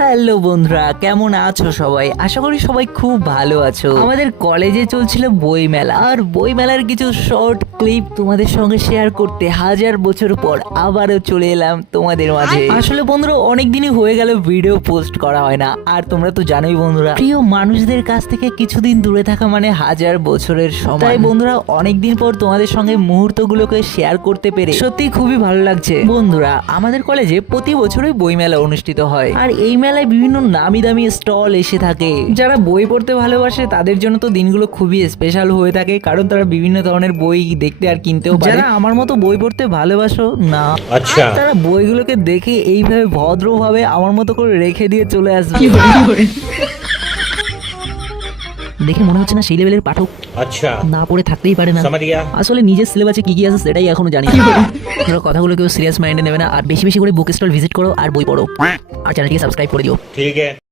Hello বন্ধুরা, কেমন আছো সবাই? আশা করি সবাই খুব ভালো আছো। আমাদের কলেজে চলছিল বই মেলা, আর বই মেলার কিছু শর্ট ক্লিপ তোমাদের সঙ্গে শেয়ার করতে হাজার বছর পর আবারও চলে এলাম তোমাদের মাঝে। আসলে বন্ধুরা অনেক দিনই হয়ে গেল ভিডিও পোস্ট করা হয় না, আর তোমরা তো জানোই বন্ধুরা, প্রিয় মানুষদের কাছ থেকে কিছুদিন দূরে থাকা মানে হাজার বছরের সময়। তাই বন্ধুরা অনেকদিন পর তোমাদের সঙ্গে মুহূর্তগুলোকে শেয়ার করতে পেরে সত্যি খুবই ভালো লাগছে। বন্ধুরা আমাদের কলেজে প্রতি বছরই বই মেলা অনুষ্ঠিত হয়, আর এই মেলায় বিভিন্ন নামি দামি স্টল এসে থাকে। যারা বই পড়তে ভালোবাসে তাদের জন্য তো দিনগুলো খুবই স্পেশাল হয়ে থাকে, কারণ তারা বিভিন্ন ধরনের বই দেখতে আর কিনতেও পারে। যারা আমার মতো বই পড়তে ভালোবাসো না, আচ্ছা, তারা বইগুলোকে দেখে এইভাবে ভদ্রভাবে আমার মতো করে রেখে দিয়ে চলে আসবে। দেখে মনে হচ্ছে না সেই লেভেলের পাঠক আচ্ছা না পড়ে থাকতেই পারে না। আসলে নিজের সিলেবাসে কি কি আছে সেটাই এখনো জানি না। ধরো কথাগুলো কেউ সিরিয়াস মাইন্ডে নেবে না, আর বেশি বেশি করে বুক স্টল ভিজিট করো আর বই পড়ো, আর চ্যানেলটিকে সাবস্ক্রাইব করে দিও। ঠিক আছে।